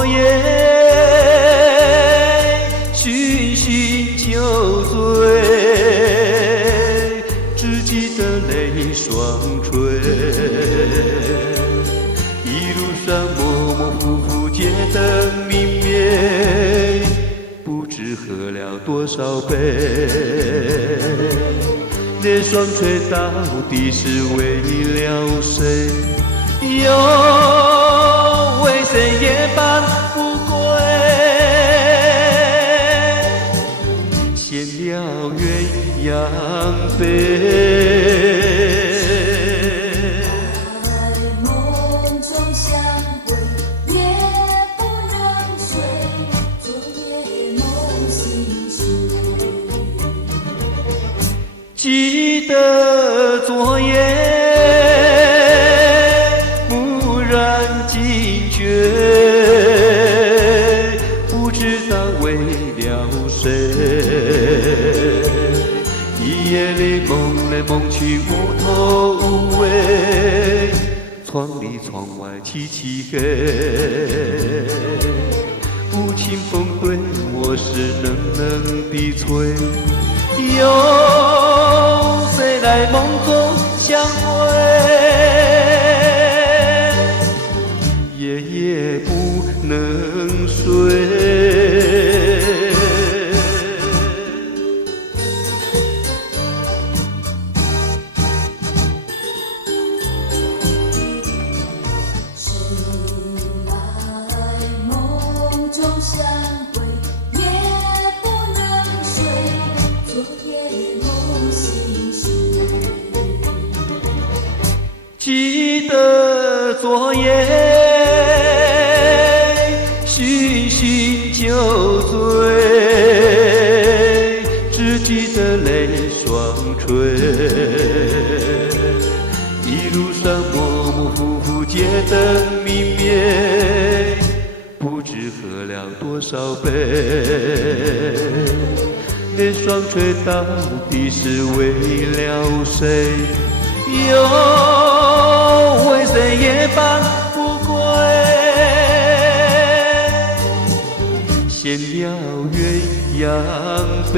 昨夜，寻寻酒醉，只记得泪双垂。一路上模模糊糊，街灯明灭，不知喝了多少杯。泪双垂到底是为了谁？又为谁夜半不归？闲了鸳鸯杯。记得昨夜蓦然惊觉，不知道为了谁。一夜里梦来梦去，无头无尾，窗里窗外漆漆黑。无情风对我是冷冷的吹，有谁来梦中相会？夜夜不能睡。记得昨夜寻寻酒醉，只记得泪双垂。一路上模模糊糊，街灯明灭，不知喝了多少杯。泪双垂到底是为了谁？又为谁夜半不归？闲了鸳鸯杯。